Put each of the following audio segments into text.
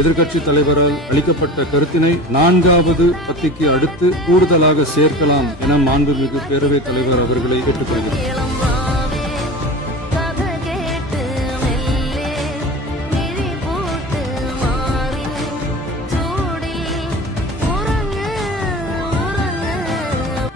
எதிர்க்கட்சி தலைவரால் அளிக்கப்பட்ட கருத்தினை 4வது பத்திக்கு அடுத்து கூடுதலாக சேர்க்கலாம் என மாண்புமிகு பேரவைத் தலைவர் அவர்களை கேட்டுக்கொள்கிறேன்.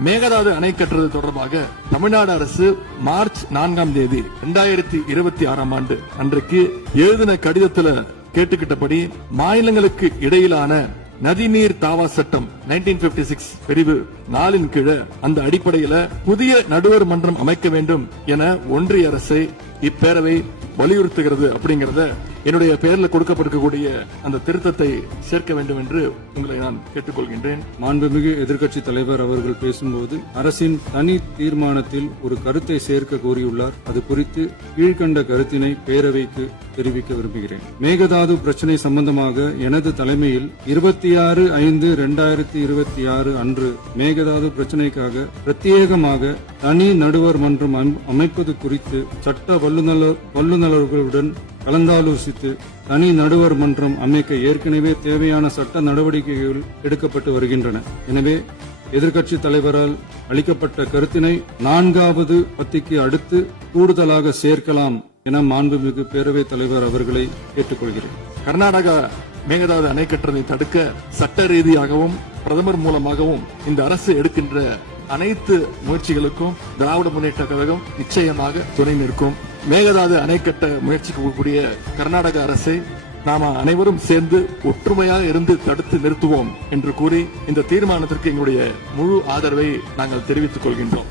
மேகதாது அணை கட்டுறது தொடர்பாக தமிழ்நாடு அரசு மார்ச் 4ஆம் தேதி 2026ஆம் ஆண்டு அன்றைக்கு எழுதின கடிதத்துல கேட்டுக்கிட்டபடி மாநிலங்களுக்கு இடையிலான நதிநீர் தாவா சட்டம் 1956 பிரிவு 4 கீழ அந்த அடிப்படையில புதிய நடுவர் மன்றம் அமைக்க வேண்டும் என ஒன்றிய அரசை இப்பேரவை வலியுறுத்துகிறது அப்படிங்கறத என்னுடைய பெயரில் கொடுக்கப்பட்டிருக்கக்கூடிய அந்த திருத்தத்தை சேர்க்க வேண்டும் என்று உங்களை நான் கேட்டுக்கொள்கின்றேன். மாண்புமிகு எதிர்க்கட்சி தலைவர் அவர்கள் பேசும்போது அரசின் தனி தீர்மானத்தில் ஒரு கருத்தை சேர்க்க கோரியுள்ளார். அது குறித்து கீழ்கண்ட கருத்தினை பேரவைக்கு தெரிவிக்க விரும்புகிறேன். மேகதாது பிரச்சினை சம்பந்தமாக எனது தலைமையில் 26/5/2026 அன்று மேகதாது பிரச்சினைக்காக பிரத்யேகமாக தனி நடுவர் மன்றம் அமைப்பது குறித்து சட்ட வல்லுநர்களுடன் கலந்தாலோசித்து தனி நடுவர் மன்றம் அமைக்க ஏற்கனவே தேவையான சட்ட நடவடிக்கைகள் எடுக்கப்பட்டு வருகின்றன. எனவே எதிர்க்கட்சி தலைவரால் அளிக்கப்பட்ட கருத்தினை 4வது பத்திக்கு அடுத்து கூடுதலாக சேர்க்கலாம் என மாண்புமிகு பேரவைத் தலைவர் அவர்களை கேட்டுக்கொள்கிறேன். கர்நாடகா மேகதாது அணை கட்டுறதை தடுக்க சட்ட ரீதியாகவும் பிரதமர் மூலமாகவும் இந்த அரசு எடுக்கின்ற அனைத்து முயற்சிகளுக்கும் திராவிட முன்னேற்ற கழகம் நிச்சயமாக துணை நிற்கும். மேகதாது அணை கட்ட முயற்சிக்கக்கூடிய கர்நாடக அரசை நாம அனைவரும் சேர்ந்து ஒற்றுமையாக இருந்து தடுத்து நிறுத்துவோம் என்று கூறி இந்த தீர்மானத்திற்கு எங்களுடைய முழு ஆதரவை நாங்கள் தெரிவித்துக் கொள்கின்றோம்.